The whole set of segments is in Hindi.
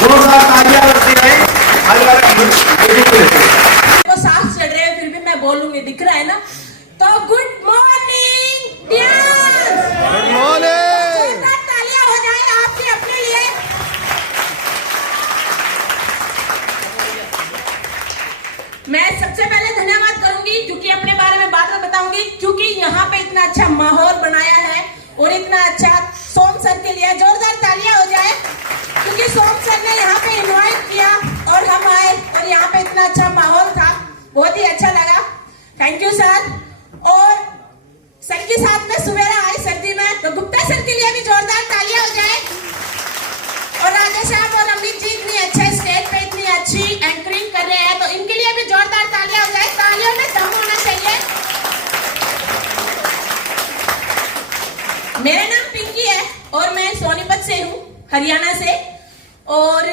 जोरदार तालियां बजती रहे। वो सांस चढ़ रहे हैं फिर भी मैं बोलूंगी, दिख रहा है ना? तो गुड मॉर्निंग गुड मॉर्निंग। तालियां हो जाए आपके अपने लिए। मैं सबसे पहले धन्यवाद करूंगी क्योंकि अपने बारे में बात बताऊंगी, क्योंकि यहाँ पे इतना अच्छा माहौल बनाया है और इतना अच्छा सोम सर के लिए जोरदार तालियां हो जाए, क्योंकि सोम सर ने यहाँ पे इनवाइट किया और हम आए और यहाँ पे इतना अच्छा माहौल था, बहुत ही अच्छा लगा। Thank you sir. और सर के साथ में सवेरा आई सर्दी में, तो गुप्ता सर के लिए भी जोरदार तालियां हो जाए। और राजेश साहब और अमित जी इतनी अच्छे स्टेज पे इतनी अच्छी एंकरिंग कर रहे हैं, तो इनके लिए भी जोरदार तालियां हो जाए। तालियों में दम होना चाहिए। मेरा नाम पिंकी है और मैं सोनीपत से हूँ, हरियाणा से। और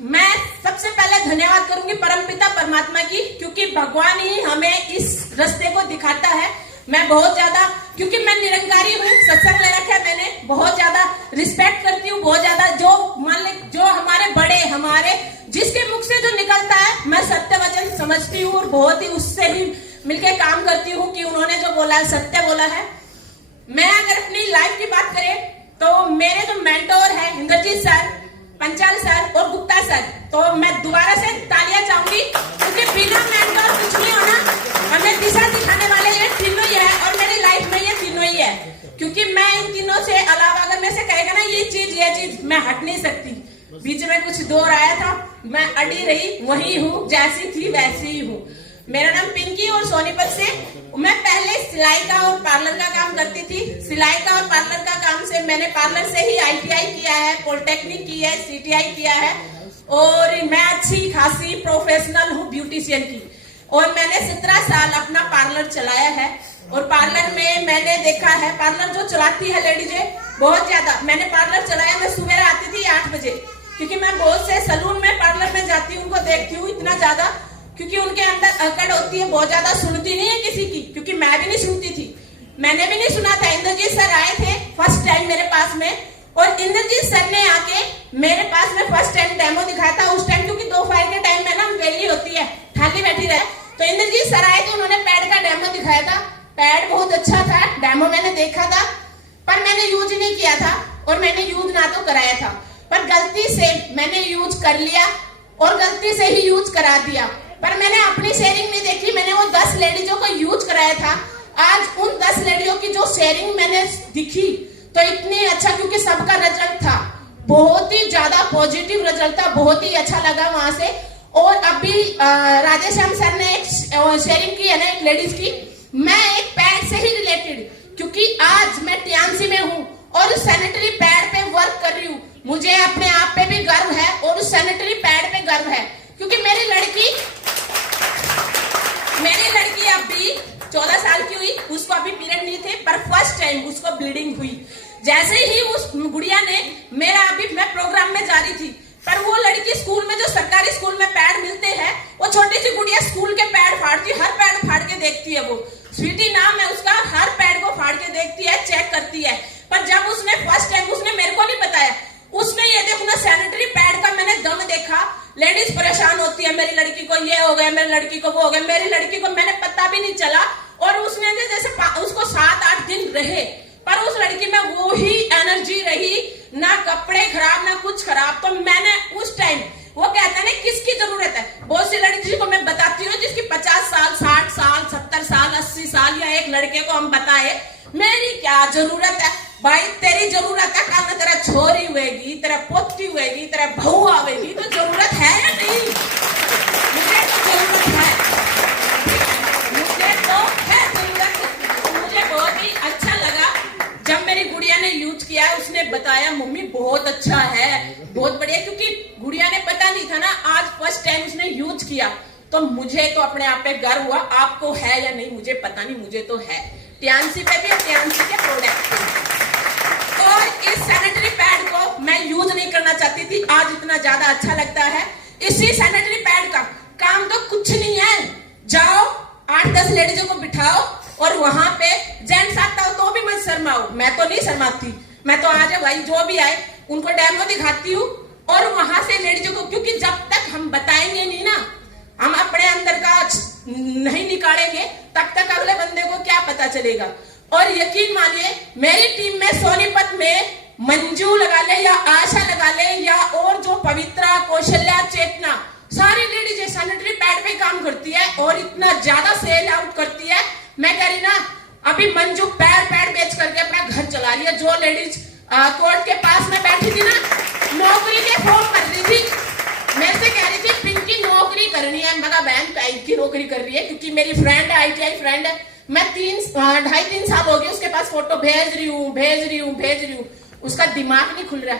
मैं सबसे पहले धन्यवाद करूंगी परमपिता परमात्मा की, क्योंकि भगवान ही हमें इस रास्ते को दिखाता है। मैं बहुत ज्यादा, क्योंकि मैं निरंकारी हूँ, सत्संग ले रखा है मैंने, बहुत ज्यादा रिस्पेक्ट करती हूँ, बहुत ज्यादा जो मान ले जो हमारे बड़े हमारे जिसके मुख से जो निकलता है मैं सत्य वचन समझती हूँ और बहुत ही उससे ही मिलके काम करती हूँ कि उन्होंने जो बोला है सत्य बोला है। मैं अगर अपनी लाइफ की बात करें तो मेरे जो मेंटोर है इंद्रजीत सर, पंचाल सर और गुप्ता सर, तो मैं दोबारा से तालियां चाहूंगी, क्योंकि बिना मेंटोर कुछ नहीं होना। हमें दिशा दिखाने वाले ये तीनों ही है और मेरी लाइफ में ये तीनों ही है, क्योंकि मैं इन तीनों से अलावा अगर मैं से कहेगा ना ये चीज मैं हट नहीं सकती। बीच में कुछ दौर आया था, मैं अड़ी रही, वही हूँ, जैसी थी वैसी ही हूँ। मेरा नाम पिंकी और सोनीपत से। मैं पहले सिलाई का और पार्लर का काम करती थी। सिलाई का और पार्लर का काम से मैंने पार्लर से ही ITI किया है, पॉलिटेक्निक की है, CTI किया है और मैं अच्छी खासी प्रोफेशनल हूँ ब्यूटिशियन की। और मैंने 17 साल अपना पार्लर चलाया है और पार्लर में मैंने देखा है, पार्लर जो चलाती है लेडीजें बहुत ज्यादा, मैंने पार्लर चलाया। मैं सुबह आती थी 8 बजे, क्योंकि मैं बहुत से सलून में पार्लर में जाती हूँ, उनको देखती हूँ इतना ज्यादा, क्योंकि उनके अंदर अकड़ होती है, बहुत ज्यादा सुनती नहीं है किसी की, क्योंकि मैं भी नहीं सुनती थी, मैंने भी नहीं सुना था। इंद्रजीत सर आए थे फर्स्ट टाइम मेरे पास में, और इंद्रजीत सर ने आके मेरे पास में फर्स्ट टाइम डेमो दिखाया था। उस टाइम क्योंकि 2 फाइल के टाइम में ना वेली होती है, खाली बैठी रहे, तो इंद्रजीत सर आए थे, उन्होंने पैड का डेमो दिखाया था। पैड बहुत अच्छा था, डेमो मैंने देखा था, पर मैंने यूज नहीं किया था और मैंने यूज ना तो कराया था, पर गलती से मैंने यूज कर लिया और गलती से ही यूज करा दिया। पर मैंने अपनी शेयरिंग नहीं देखी, मैंने वो 10 लेडीजों को यूज कराया था। आज उन 10 लेडीजों की जो शेयरिंग मैंने दिखी तो इतनी अच्छा, क्योंकि सबका रिजल्ट था बहुत ही ज्यादा पॉजिटिव रिजल्ट था, बहुत ही अच्छा लगा वहां से। और अभी राधेश्याम सर ने एक शेयरिंग की है ना एक लेडीज की, मैं एक पैड से ही रिलेटेड, क्योंकि आज मैं टियानसी में हूँ और सैनिटरी पैड पे वर्क कर रही हूँ, मुझे अपने आप पे भी गर्व है और उस सैनिटरी पैड पे गर्व है, क्योंकि मेरी लड़की अभी 14 साल की हुई, उसको अभी पीरियड नहीं थे, पर फर्स्ट टाइम उसको ब्लीडिंग हुई। जैसे ही उस गुड़िया ने मेरा, अभी मैं प्रोग्राम में जा रही थी, पर वो लड़की स्कूल में जो सरकारी स्कूल में पैड मिलते हैं, वो छोटी सी गुड़िया स्कूल के पैड फाड़ती है, हर पैड फाड़ के देखती है। वो स्वीटी नाम है उसका, हर पैड को फाड़ के देखती है, चेक करती है। पर जब उसने फर्स्ट टाइम, उसने मेरे को नहीं बताया, उसने ये देखो सैनिटरी पैड का मैंने दम देखा। लेडीज परेशान होती है, मेरी लड़की को ये हो गया, मेरी लड़की को वो हो गया, मेरी लड़की को मैंने पता भी नहीं चला। और उसने जैसे उसको 7-8 दिन रहे, पर उस लड़की में वो ही एनर्जी रही, ना कपड़े खराब ना कुछ खराब। तो मैंने उस टाइम, वो कहते हैं ना किसकी जरूरत है, बहुत सी लड़की को मैं बताती हूँ जिसकी 50 साल 60 साल 70 साल 80 साल, या एक लड़के को हम बताए मेरी क्या जरूरत है। भाई तेरी जरूरत है, कल तेरा छोरी हुएगी, तेरा पोती हुएगी, तेरा बहू आवेगी, तो जरूरत है या नहीं? मुझे तो जरूरत है, मुझे तो है जरूरत। मुझे बहुत ही अच्छा लगा जब मेरी गुड़िया ने यूज किया, उसने बताया मम्मी बहुत अच्छा है, बहुत बढ़िया, क्योंकि गुड़िया ने पता नहीं था ना, आज फर्स्ट टाइम उसने यूज किया, तो मुझे तो अपने आप पे गर्व हुआ। आपको है या नहीं मुझे पता नहीं, मुझे तो है, टियानसी पे भी और टियानसी के प्रोडक्ट पे। और इस सैनिटरी पैड को मैं यूज नहीं करना चाहती थी, आज इतना ज्यादा अच्छा लगता है। इसी सैनिटरी पैड का काम तो कुछ नहीं है, जाओ 8-10 लेडीजों को बिठाओ और वहां पे जेंट्स आता हो तो भी मत शर्माओ। मैं तो नहीं शर्माती, मैं तो आज भाई जो भी आए उनको डेमो दिखाती हूँ और वहां से लेडीजों को, क्योंकि जब तक हम बताएंगे नहीं ना, हम अपने अंदर का नहीं निकालेंगे, तब तक अगले बंदे को क्या पता चलेगा। और यकीन मानिए मेरी टीम में सोनीपत में मंजू लगा ले या आशा लगा ले या और जो पवित्रा, कौशल्या, चेतना, सारी लेडीज सैनिटरी पैड पे काम करती है और इतना ज्यादा सेल आउट करती है। मैं कह रही ना, अभी मंजू पैड बेच करके अपना घर चला रही है। जो लेडीज कोर्ट के पास में बैठी थी ना, नौकरी के फॉर्म भर रही थी, मेरे से कह रही थी पिंकी नौकरी करनी है। मगर बहन बैंक की नौकरी कर रही है, क्योंकि मेरी फ्रेंड है, ITI फ्रेंड है। मैं 2.5-3 साल हो गए उसके पास फोटो भेज रही हूँ, उसका दिमाग नहीं खुल रहा।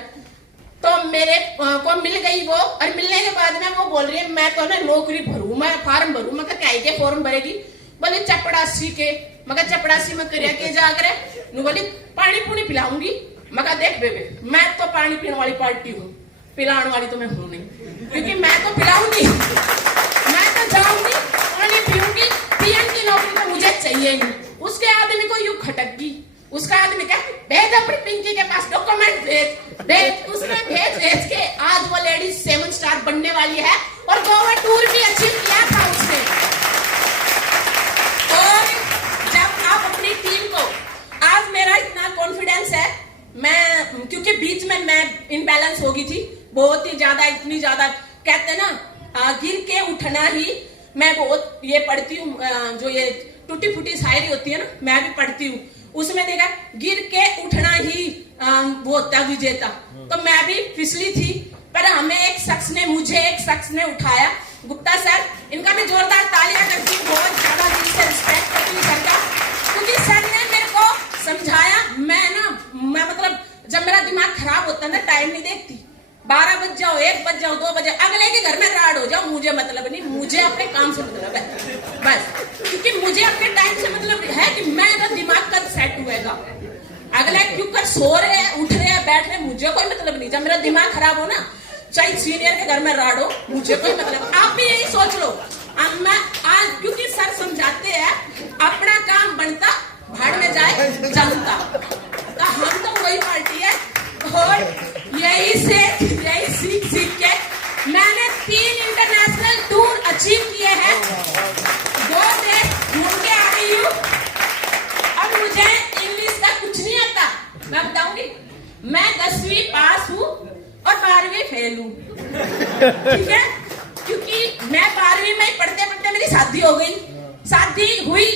तो मेरे को मिल गई वो, और मिलने के बाद में वो बोल रही है मैं तो ना नौकरी भरू, मैं फार्म भरू। मैं क्या के फॉर्म भरेगी? बोले चपड़ासी के। मगर चपड़ासी में करिया के जाकर बोली पानी पूनी पिलाऊंगी। मगर देख बेबे, मैं तो पानी पीने वाली पार्टी हूँ, पिलाने वाली तो मैं हूं नहीं, क्योंकि मैं तो पिलाऊंगी, मैं तो जाऊंगी, पानी पीऊंगी। PM की नौकरी तो मुझे चाहिए नहीं। उसके आदमी को यूं खटकगी, उसका आदमी क्या भेज अपनी पिंकी के पास डॉक्यूमेंट भेज, उसने भेज के आज वो लेडीज 7 स्टार बनने वाली है और गोवा टूर भी अचीव किया था उसने। और जब आप अपनी टीम को, आज मेरा इतना कॉन्फिडेंस है, मैं क्योंकि बीच में मैं इनबैलेंस हो गई थी बहुत ही ज्यादा, इतनी ज्यादा, कहते ना गिर के उठना ही। मैं बहुत ये पढ़ती हूँ, जो ये टूटी फूटी शायरी होती है ना, मैं भी पढ़ती हूँ। उसमें देखा गिर के उठना ही वो होता विजेता। तो मैं भी फिसली थी, पर मुझे एक शख्स ने उठाया। गुप्ता सर, इनका भी जोरदार तालियां करती हूँ, बहुत ज्यादा दिल से रिस्पेक्ट करती हूँ सर का, क्योंकि सर ने मेरे को समझाया। मैं मतलब जब मेरा दिमाग खराब होता है ना, टाइम नहीं देखती, 12 बज जाओ, 1 बज जाओ, 2 बजे, अगले के घर में राड हो जाओ, मुझे मतलब नहीं, मुझे अपने काम से मतलब है बस। क्योंकि मुझे अपने टाइम से मतलब है कि मेरा दिमाग कब सेट हुएगा। अगले क्योंकि सो रहे हैं, उठ रहे हैं, बैठ रहे हैं, मुझे कोई मतलब नहीं। जब मेरा दिमाग खराब हो ना, चाहे सीनियर के घर में राड हो, मुझे कोई मतलब। आप भी यही सोच लो। मैं आज क्योंकि सर समझाते हैं अपना काम बनता, भाड़ में जाए जनता, तो हम तो वही पार्टी है। और यही सीख के मैंने 3 इंटरनेशनल टूर अचीव किए हैं, 2 देश घूम के आ गई हूँ। अब मुझे इंग्लिश का कुछ नहीं आता, मैं बताऊंगी। मैं 10वीं पास हूँ और 12वीं फेल हूँ, ठीक है? क्योंकि मैं 12वीं में पढ़ते पढ़ते मेरी शादी हो गई। शादी हुई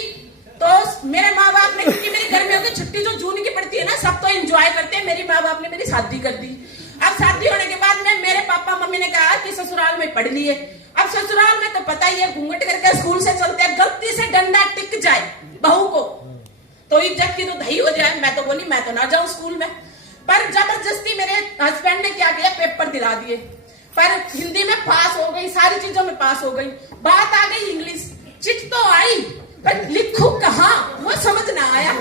तो मेरे माँ बाप ने, क्योंकि मेरी गर्मियों की छुट्टी जो जून की पड़ती है ना, सब तो एंजॉय करते हैं, मेरी माँ बाप ने मेरी शादी कर दी। अब शादी होने के बाद में मेरे पापा मम्मी ने कहा कि ससुराल में पढ़ लिए। अब ससुराल में तो पता ही है, घूंघट करके स्कूल से चलते हैं, गलती से डंडा टिक जाए बहू को तो इज्जत की तो दही हो जाए। मैं तो बोली मैं तो ना जाऊं स्कूल में, पर जबरदस्ती मेरे हस्बैंड ने क्या किया, पेपर दिला दिए। पर हिंदी में पास हो गई, सारी चीजों में पास हो गई। बात आ गई इंग्लिश, चिट तो आई, पर लिखूं कहाँ वो समझ ना आया।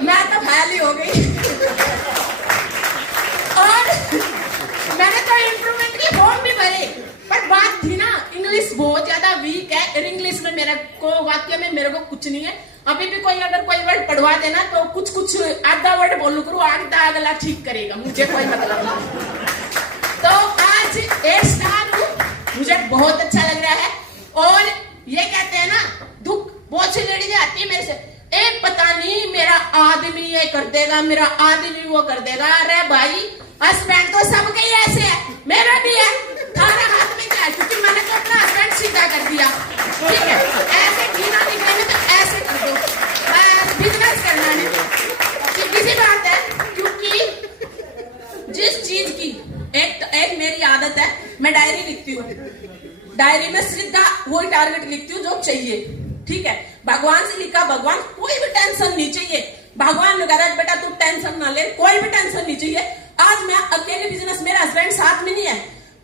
मैं तो फैल ही हो गई। और मैंने तो इम्प्रूवमेंट के फॉर्म भी भरे, पर बात थी ना, इंग्लिश बहुत ज्यादा वीक है। और इंग्लिश में मेरे को वाक्य में मेरे को कुछ नहीं है। अभी भी कोई अगर कोई वर्ड पढ़वा देना तो कुछ आधा वर्ड बोलू करूँ, आधा अगला ठीक करेगा, मुझे कोई मतलब नहीं। तो आज A स्टार हूँ, मुझे बहुत अच्छा लग रहा है। और ये कहते हैं ना, दुख बहुत सी लेडीज आती है मेरे से, एक पता नहीं मेरा आदमी ये कर देगा, मेरा आदमी वो कर देगा। अरे भाई, हस्बैंड तो सबके ही ऐसे है, मेरा भी है, थारा हाथ में क्या है? क्योंकि मैंने तो अपना हस्बैंड सीधा कर दिया, ठीक है? ऐसे घीना दिखेंगे तो ऐसे कर दो, बिजनेस करना नहीं, सीधी सी बात है। क्योंकि जिस चीज की एक मेरी आदत है, मैं डायरी लिखती हूँ, डायरी में सीधा वही टारगेट लिखती हूँ जो चाहिए, ठीक है? भगवान से लिखा, भगवान कोई भी टेंशन नहीं चाहिए। भगवान ने कहा बेटा तू टेंशन ना ले, कोई भी टेंशन नहीं चाहिए। आज मैं अकेले बिजनेस, मेरा हस्बैंड साथ में नहीं है,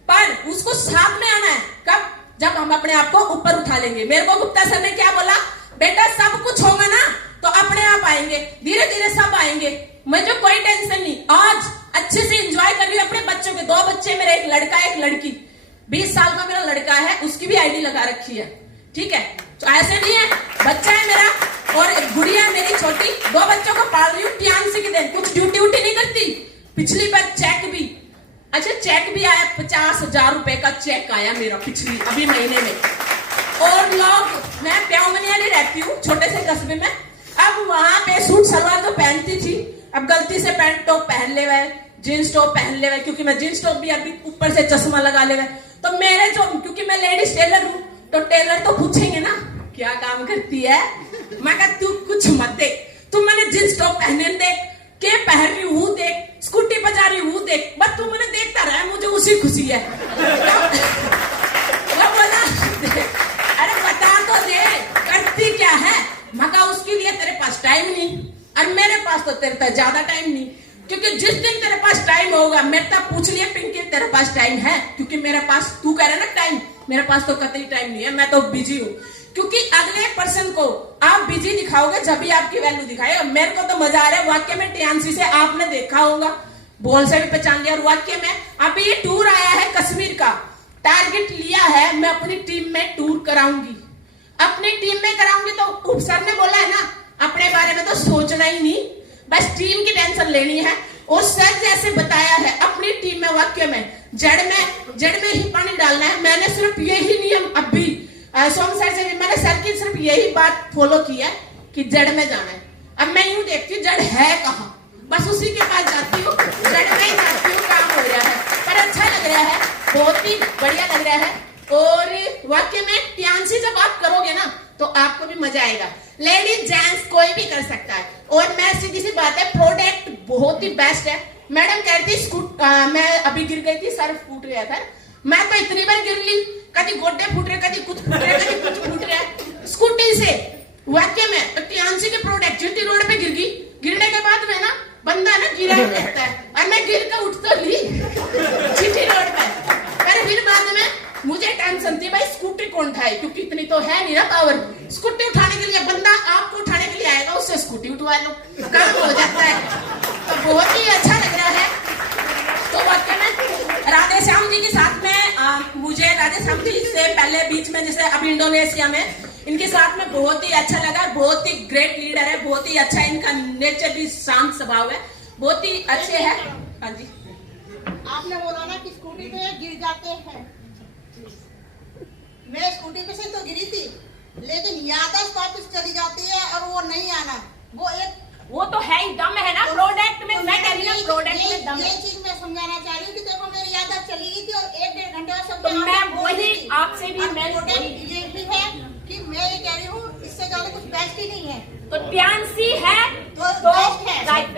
पर उसको साथ में आना है। कब? जब हम अपने आप को ऊपर उठा लेंगे। मेरे को गुप्ता सर ने क्या बोला, बेटा सब कुछ होगा ना तो अपने आप आएंगे, धीरे धीरे सब आएंगे, मुझे कोई टेंशन नहीं। आज अच्छे से एंजॉय कर रही हूँ अपने बच्चों के, 2 बच्चे मेरे, एक लड़का एक लड़की। 20 साल का मेरा लड़का है, उसकी भी आईडी लगा रखी है, ठीक है? तो ऐसे नहीं है, बच्चा है मेरा, और एक गुड़िया मेरी छोटी। 2 बच्चों को पाल रही हूँ, टियांसी के दिन कुछ ड्यूटी नहीं करती। पिछली बार चेक भी अच्छा चेक भी आया, 50,000 रुपए का चेक आया मेरा पिछली अभी महीने में। और लोग, मैं प्याऊमनियाली रहती हूँ छोटे से कस्बे में, अब वहां पे सूट सलवार तो पहनती थी, अब गलती से पैंट टॉप पहन ले हुए, जींस टॉप पहन ले हुए, क्योंकि मैं जींस टॉप भी अभी ऊपर से चश्मा लगा ले हुए। तो मेरे जो, क्योंकि मैं लेडीज टेलर हूँ, तो टेलर तो पूछेंगे ना क्या काम करती है। मैं कहा तू कुछ मत देख, तू मैंने जींस टॉप पहने देख, के पहन रही हूँ देख, स्कूटी पर जा रही हूँ देख, बस तू मैंने देखता रहा, मुझे उसी खुशी है। वो बोला अरे बता तो दे करती क्या है। मगर उसके लिए तेरे पास टाइम नहीं, और मेरे पास तो तेरे पास ज्यादा टाइम नहीं, क्योंकि जिस दिन तेरे पास टाइम होगा, मेरे तक पूछ लिया पिंकी तेरे पास टाइम है, क्योंकि मेरे पास, तू कह रहा ना टाइम, मेरे पास तो कतई टाइम नहीं है, मैं तो बिजी हूँ। क्योंकि अगले पर्सन को आप बिजी दिखाओगे जब भी आपकी वैल्यू दिखाएगा। मेरे को तो मजा आ रहा है वाक्य में, टियान्सी से आपने देखा होगा, बोल से भी पहचान लिया। और वाक्य में अभी ये टूर आया है कश्मीर का, टारगेट लिया है मैं अपनी टीम में टूर कराऊंगी, अपनी टीम में कराऊंगी। तो सर ने बोला है ना, अपने बारे में तो सोचना ही नहीं, बस टीम की टेंशन लेनी है। और सर जैसे बताया है अपनी टीम में वाक्य में जड़ में ही पानी डालना है। मैंने सिर्फ यही नियम अभी सोम सर से, मैंने सर की सिर्फ यही बात फॉलो की है कि जड़ में जाना है। अब मैं यूं देखती हूँ जड़ है कहाँ, बस उसी के पास जाती हूँ, जड़ में ही जाती हूँ, काम हो रहा है। पर अच्छा लग रहा है, बहुत ही बढ़िया लग रहा है। और वाक्य में टियान्सी जब आप करोगे ना तो आपको भी मजा आएगा। लेडीज जेंट्स कोई भी कर सकता है। और मैं सीधी सी बात है, प्रोडक्ट बहुत ही बेस्ट है। मैडम कहती मैं अभी गिर गई थी, सर फूट गया था, मैं तो इतनी बार गिर ली, कभी गोड्डे फूट रहे, कभी कुछ फूट रहे, कभी कुछ फूट रहे स्कूटी से। वाक्य में तो टियान्सी के प्रोडक्ट जीटी रोड पे गिर गई, गिरने के बाद में ना बंदा ना गिरा रहता है, और मैं गिर कर उठ तो ली जीटी रोड पे। पर फिर बाद में मुझे टेंशन थी भाई स्कूटी कौन उठाए, क्योंकि इतनी तो है नहीं ना पावर। स्कूटी उठाने के लिए बंदा आपको उठाने के लिए आएगा, उससे स्कूटी उठवा लो, काम हो जाता है। तो बहुत ही अच्छा लग रहा है। तो वाकई में राधे श्याम जी के साथ में मुझे राधे श्याम जी से पहले बीच में जैसे अब इंडोनेशिया में इनके साथ में बहुत ही अच्छा लगा। बहुत ही ग्रेट लीडर है, बहुत ही अच्छा, इनका नेचर भी शांत स्वभाव है, बहुत ही अच्छे है। हाँ जी, आपने बोला ना कि स्कूटी पे गिर जाते हैं, मैं स्कूटी पे से तो गिरी थी, लेकिन याददाश्त वापस चली जाती है और वो नहीं आना, वो तो है ही, दम है ना प्रोडक्ट में। मैं कह रही हूँ प्रोडक्ट में दम है। ये चीज मैं समझाना चाह रही हूँ कि देखो मेरी याददाश्त चली गई थी और 1-1.5 घंटे बाद तो मैं वही आपसे भी मैं ये भी है कि मैं ये कह रही हूँ इससे ज्यादा कुछ बेस्ट ही नहीं है। तो टियान्सी है तो बेस्ट है। राइट।